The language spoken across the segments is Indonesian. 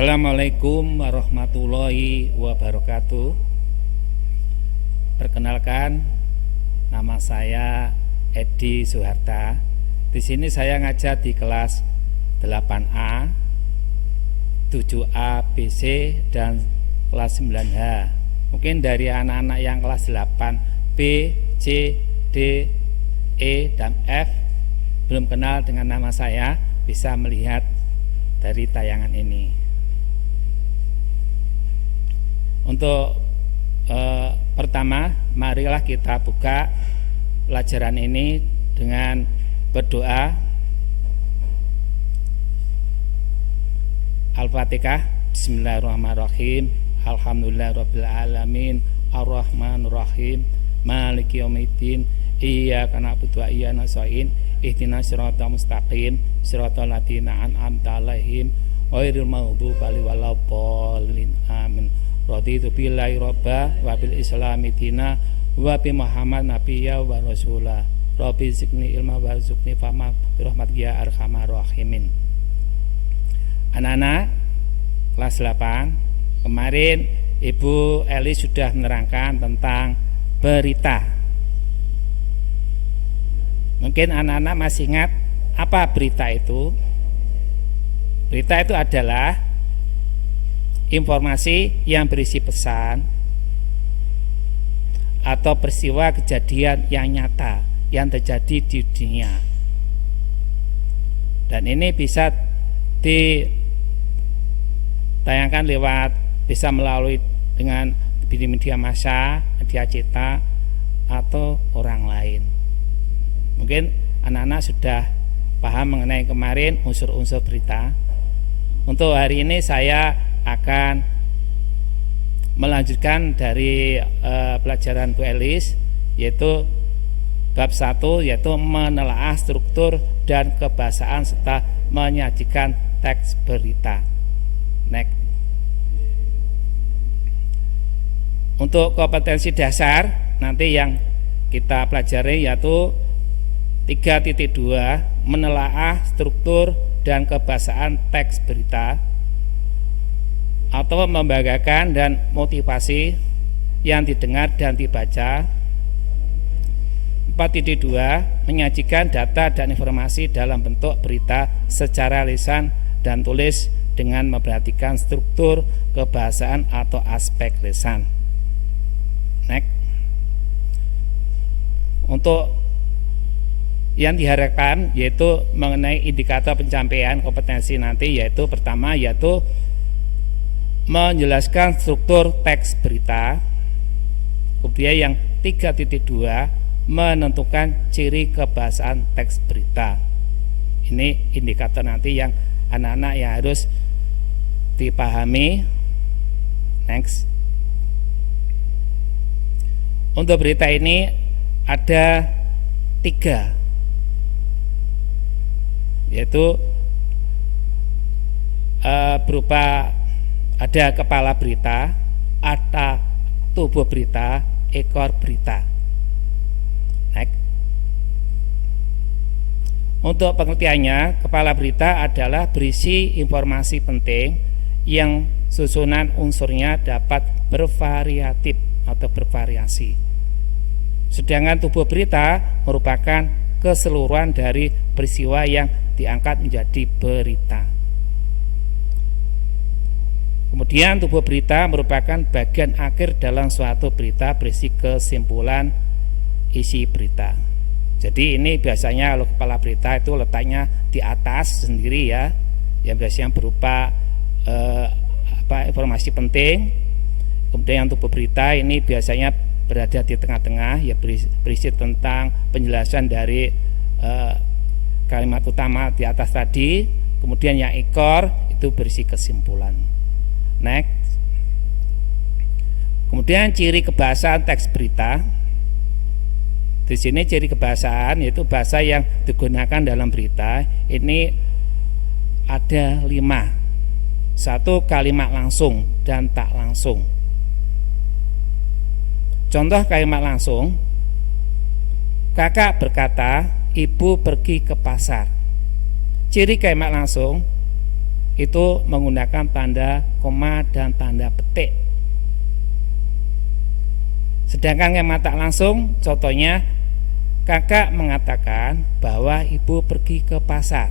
Assalamualaikum warahmatullahi wabarakatuh. Perkenalkan, nama saya Edi Soeharta. Di sini saya ngajar di kelas 8A, 7A, BC, dan kelas 9H. Mungkin dari anak-anak yang kelas 8, B, C, D, E, dan F belum kenal dengan nama saya, bisa melihat dari tayangan ini. Untuk pertama, marilah kita buka pelajaran ini dengan berdoa. Al-Fatihah. Bismillahirrahmanirrahim. Alhamdulillahirabbil Ar-Rahmanirrahim. Maliki yaumiddin. Iyyaka na'budu wa iyyaka nasta'in. Ihdinas siratal mustaqim. Siratal ladzina an'amta 'alaihim ghairil maghdubi 'alaihim waladdallin. Amin. Raditu billahi robba wa bil islami dina wa bi Muhammad nabiyya wa rasulah. Rabbi zidni ilma warzuqni fahma bi rahmatika ya arhamar rahimin. Anak-anak kelas 8, kemarin Ibu Eli sudah menerangkan tentang berita. Mungkin anak-anak masih ingat apa berita itu? Berita itu adalah informasi yang berisi pesan atau peristiwa kejadian yang nyata yang terjadi di dunia. Dan ini bisa ditayangkan bisa melalui dengan media massa, media cetak, atau orang lain. Mungkin anak-anak sudah paham mengenai kemarin unsur-unsur berita. Untuk hari ini saya akan melanjutkan dari pelajaran Bu Elis, yaitu bab 1, yaitu menelaah struktur dan kebahasaan serta menyajikan teks berita. Next. Untuk kompetensi dasar nanti yang kita pelajari yaitu 3.2 menelaah struktur dan kebahasaan teks berita atau membanggakan dan motivasi yang didengar dan dibaca. 4.2 menyajikan data dan informasi dalam bentuk berita secara lisan dan tulis dengan memperhatikan struktur kebahasaan atau aspek lisan. Next. Untuk yang diharapkan yaitu mengenai indikator pencapaian kompetensi nanti, yaitu pertama yaitu menjelaskan struktur teks berita. Kemudian yang 3.2 menentukan ciri kebahasaan teks berita. Ini indikator nanti yang anak-anak yang harus dipahami. Next. Untuk berita ini ada 3, yaitu berupa ada kepala berita, ada tubuh berita, ekor berita. Next. Untuk pengertiannya, kepala berita adalah berisi informasi penting yang susunan unsurnya dapat bervariatif atau bervariasi. Sedangkan tubuh berita merupakan keseluruhan dari peristiwa yang diangkat menjadi berita. Kemudian tubuh berita merupakan bagian akhir dalam suatu berita berisi kesimpulan isi berita. Jadi ini biasanya kalau kepala berita itu letaknya di atas sendiri ya, yang biasanya berupa informasi penting. Kemudian yang tubuh berita ini biasanya berada di tengah-tengah, ya berisi tentang penjelasan dari kalimat utama di atas tadi. Kemudian yang ekor itu berisi kesimpulan. Next. Kemudian ciri kebahasaan teks berita. Di sini ciri kebahasaan yaitu bahasa yang digunakan dalam berita. Ini ada 5. 1, kalimat langsung dan tak langsung. Contoh kalimat langsung: kakak berkata, ibu pergi ke pasar. Ciri kalimat langsung itu menggunakan tanda koma dan tanda petik. Sedangkan kalimat tak langsung, contohnya kakak mengatakan bahwa ibu pergi ke pasar.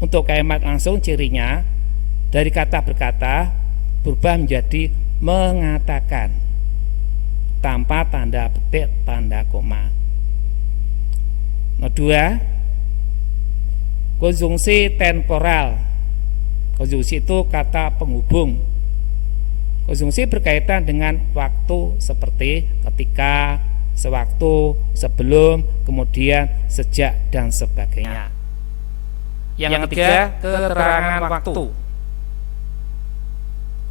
Untuk kalimat langsung cirinya dari kata berkata berubah menjadi mengatakan tanpa tanda petik, tanda koma. Nomor 2, konjungsi temporal. Konjungsi itu kata penghubung. Konjungsi berkaitan dengan waktu seperti ketika, sewaktu, sebelum, kemudian, sejak, dan sebagainya. Yang ketiga, keterangan waktu.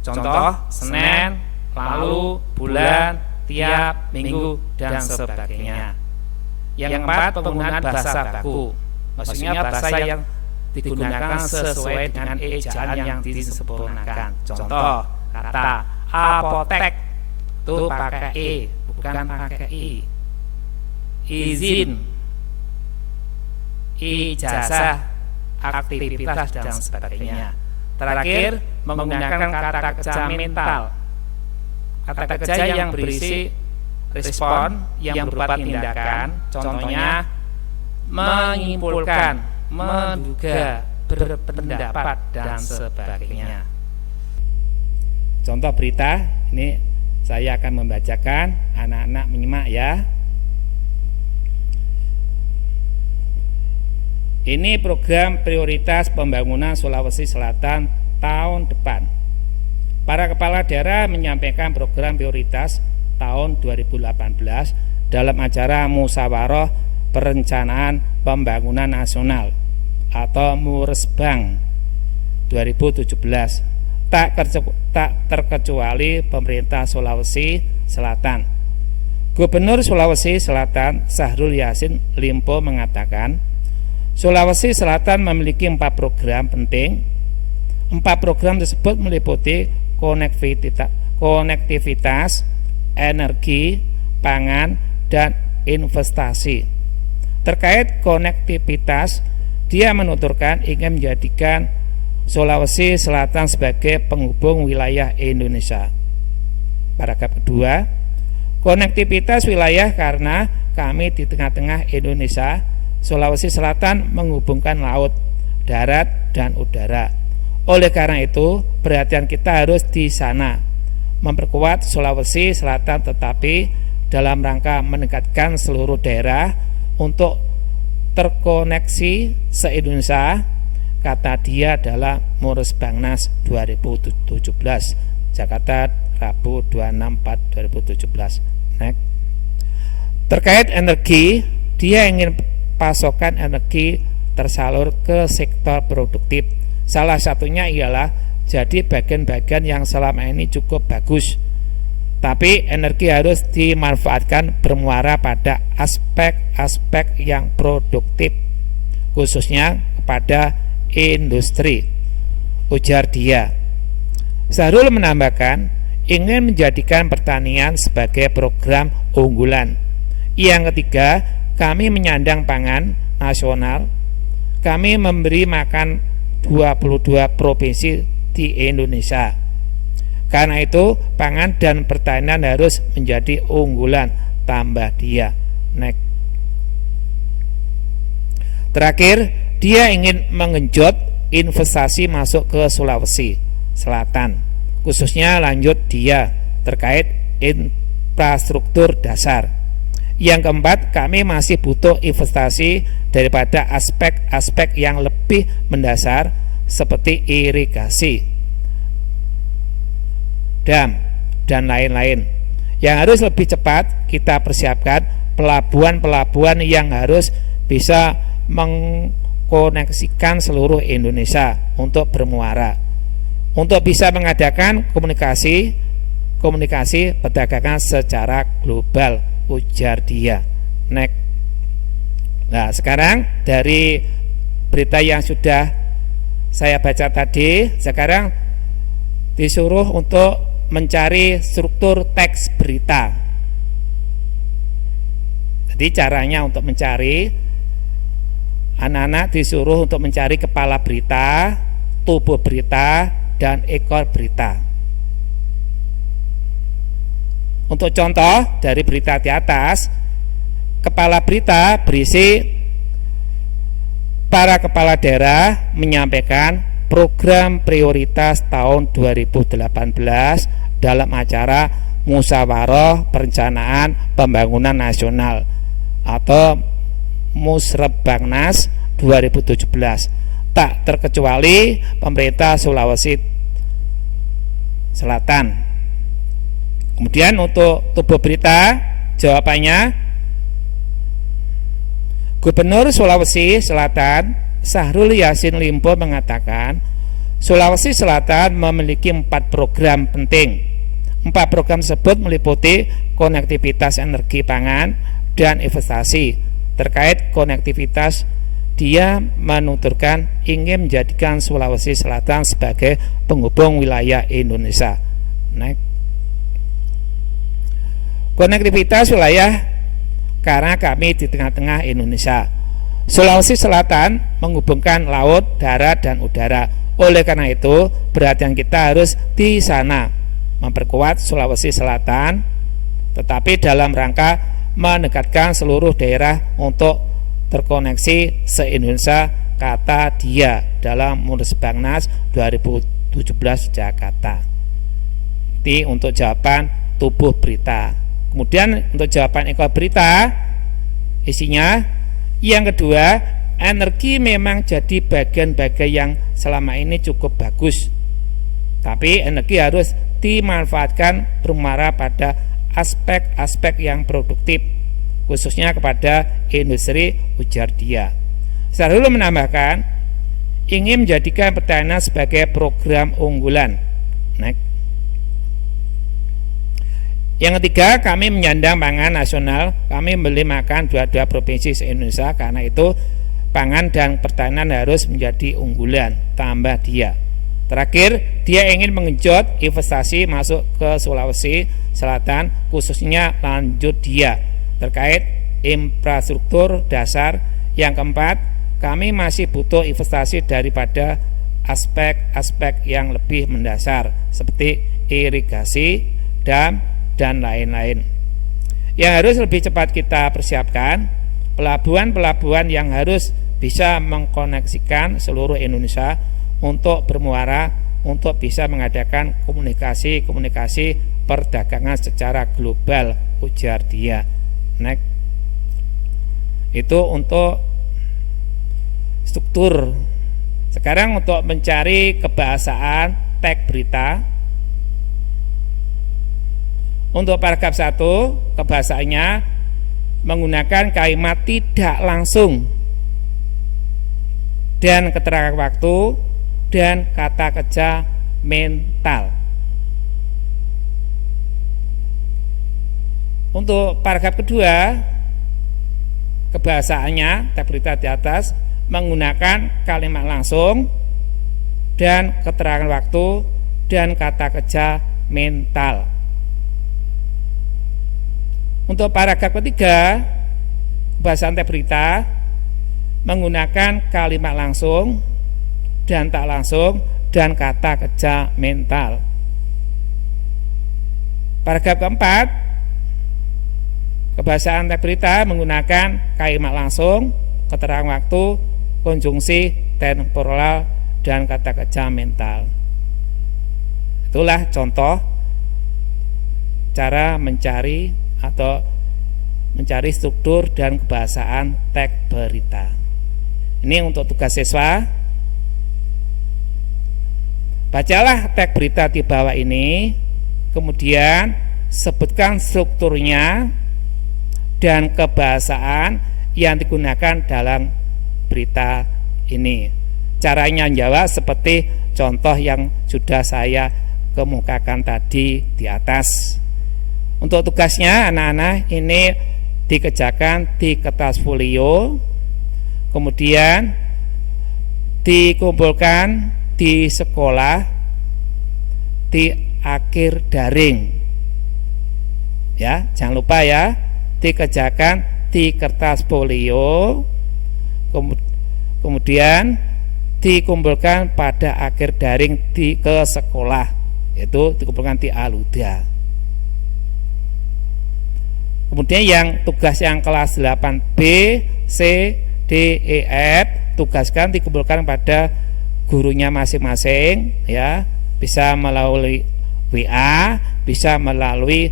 Contoh, Senin, lalu, bulan, tiap, minggu, dan sebagainya. Yang keempat, penggunaan bahasa baku. Maksudnya bahasa yang digunakan sesuai dengan ejaan yang disempurnakan. Contoh, kata apotek itu pakai e, bukan pakai i. Izin, ijazah, aktivitas, dan sebagainya. Terakhir, menggunakan kata kerja mental. Kata kerja yang berisi respon yang berupa tindakan, contohnya menyimpulkan, menduga, berpendapat, dan sebagainya. Contoh berita, ini saya akan membacakan, anak-anak menyimak ya. Ini program prioritas pembangunan Sulawesi Selatan tahun depan. Para kepala daerah menyampaikan program prioritas tahun 2018 dalam acara Musyawarah Perencanaan Pembangunan Nasional atau Muresbang 2017. Tak terkecuali pemerintah Sulawesi Selatan. Gubernur Sulawesi Selatan Syahrul Yassin Limpo mengatakan, Sulawesi Selatan memiliki 4 program penting. 4 program tersebut meliputi konektivitas, energi, pangan, dan investasi. Terkait konektivitas, dia menuturkan ingin menjadikan Sulawesi Selatan sebagai penghubung wilayah Indonesia. Paragraf kedua, konektivitas wilayah karena kami di tengah-tengah Indonesia. Sulawesi Selatan menghubungkan laut, darat, dan udara. Oleh karena itu, perhatian kita harus di sana, memperkuat Sulawesi Selatan, tetapi dalam rangka meningkatkan seluruh daerah untuk terkoneksi se-Indonesia, kata dia adalah Muresbangnas 2017, Jakarta, Rabu 26/4/2017. Next. Terkait energi, dia ingin pasokan energi tersalur ke sektor produktif. Salah satunya ialah jadi bagian-bagian yang selama ini cukup bagus. Tapi energi harus dimanfaatkan bermuara pada aspek-aspek yang produktif, khususnya kepada industri, ujar dia. Syahrul menambahkan ingin menjadikan pertanian sebagai program unggulan. Yang ketiga, kami menyandang pangan nasional. Kami memberi makan 22 provinsi di Indonesia. Karena itu, pangan dan pertanian harus menjadi unggulan, tambah dia. Next. Terakhir, dia ingin menggenjot investasi masuk ke Sulawesi Selatan. Khususnya lanjut dia terkait infrastruktur dasar. Yang keempat, kami masih butuh investasi daripada aspek-aspek yang lebih mendasar seperti irigasi, dam, dan lain-lain. Yang harus lebih cepat kita persiapkan pelabuhan-pelabuhan yang harus bisa mengkoneksikan seluruh Indonesia untuk bermuara, untuk bisa mengadakan komunikasi perdagangan secara global, ujar dia. Next. Nah, sekarang dari berita yang sudah saya baca tadi, sekarang disuruh untuk mencari struktur teks berita. Jadi caranya untuk mencari, anak-anak disuruh untuk mencari kepala berita, tubuh berita, dan ekor berita. Untuk contoh dari berita di atas, kepala berita berisi para kepala daerah menyampaikan program prioritas tahun 2018 dalam acara Musyawarah Perencanaan Pembangunan Nasional atau Musrebangnas 2017, tak terkecuali pemerintah Sulawesi Selatan. Kemudian untuk tubuh berita, jawabannya Gubernur Sulawesi Selatan Syahrul Yassin Limpo mengatakan Sulawesi Selatan memiliki 4 program penting. 4 program tersebut meliputi konektivitas energi pangan dan investasi. Terkait konektivitas, dia menuturkan ingin menjadikan Sulawesi Selatan sebagai penghubung wilayah Indonesia. Konektivitas wilayah karena kami di tengah-tengah Indonesia. Sulawesi Selatan menghubungkan laut, darat, dan udara. Oleh karena itu, perhatian kita harus di sana, memperkuat Sulawesi Selatan, tetapi dalam rangka mendekatkan seluruh daerah untuk terkoneksi se-Indonesia, kata dia dalam Musrebangnas 2017 Jakarta. Ini untuk jawaban tubuh berita. Kemudian untuk jawaban ekor berita, isinya yang kedua, energi memang jadi bagian-bagian yang selama ini cukup bagus, tapi energi harus dimanfaatkan bermuara pada aspek-aspek yang produktif, khususnya kepada industri, ujar dia. Syahrul menambahkan ingin menjadikan pertanian sebagai program unggulan. Yang ketiga, kami menyandang pangan nasional. Kami membeli makan 22 provinsi se-Indonesia. Karena itu pangan dan pertanian harus menjadi unggulan, tambah dia. Terakhir, dia ingin mengenjot investasi masuk ke Sulawesi Selatan, khususnya lanjut dia terkait infrastruktur dasar. Yang keempat, kami masih butuh investasi daripada aspek-aspek yang lebih mendasar seperti irigasi, dam, dan lain-lain. Yang harus lebih cepat kita persiapkan pelabuhan-pelabuhan yang harus bisa mengkoneksikan seluruh Indonesia untuk bermuara untuk bisa mengadakan komunikasi perdagangan secara global, ujar dia. Itu untuk struktur. Sekarang untuk mencari kebahasaan teks berita. Untuk paragraf 1, kebahasaannya menggunakan kalimat tidak langsung dan keterangan waktu dan kata kerja mental. Untuk paragraf kedua, kebahasaannya teks berita di atas menggunakan kalimat langsung dan keterangan waktu dan kata kerja mental. Untuk paragraf ketiga, kebahasan teks berita menggunakan kalimat langsung dan tak langsung dan kata kerja mental. Paragraf keempat, kebahasan teks berita menggunakan kalimat langsung, keterangan waktu, konjungsi temporal, dan kata kerja mental. Itulah contoh cara mencari atau mencari struktur dan kebahasaan teks berita. Ini untuk tugas siswa. Bacalah teks berita di bawah ini, kemudian sebutkan strukturnya dan kebahasaan yang digunakan dalam berita ini. Caranya menjawab seperti contoh yang sudah saya kemukakan tadi di atas. Untuk tugasnya anak-anak ini dikerjakan di kertas folio, kemudian dikumpulkan di sekolah di akhir daring. Ya, jangan lupa ya, dikerjakan di kertas folio, kemudian dikumpulkan pada akhir daring ke sekolah, yaitu dikumpulkan di Al-Huda. Kemudian yang tugas yang kelas 8B, C, D, E, F tugaskan dikumpulkan pada gurunya masing-masing, ya, bisa melalui WA, bisa melalui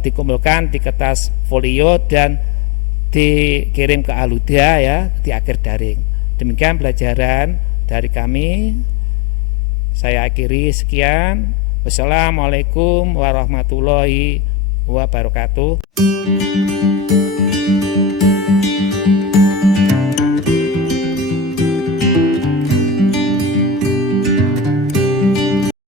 dikumpulkan di kertas folio dan dikirim ke Al-Huda, ya, di akhir daring. Demikian pelajaran dari kami. Saya akhiri sekian. Wassalamualaikum warahmatullahi wabarakatuh.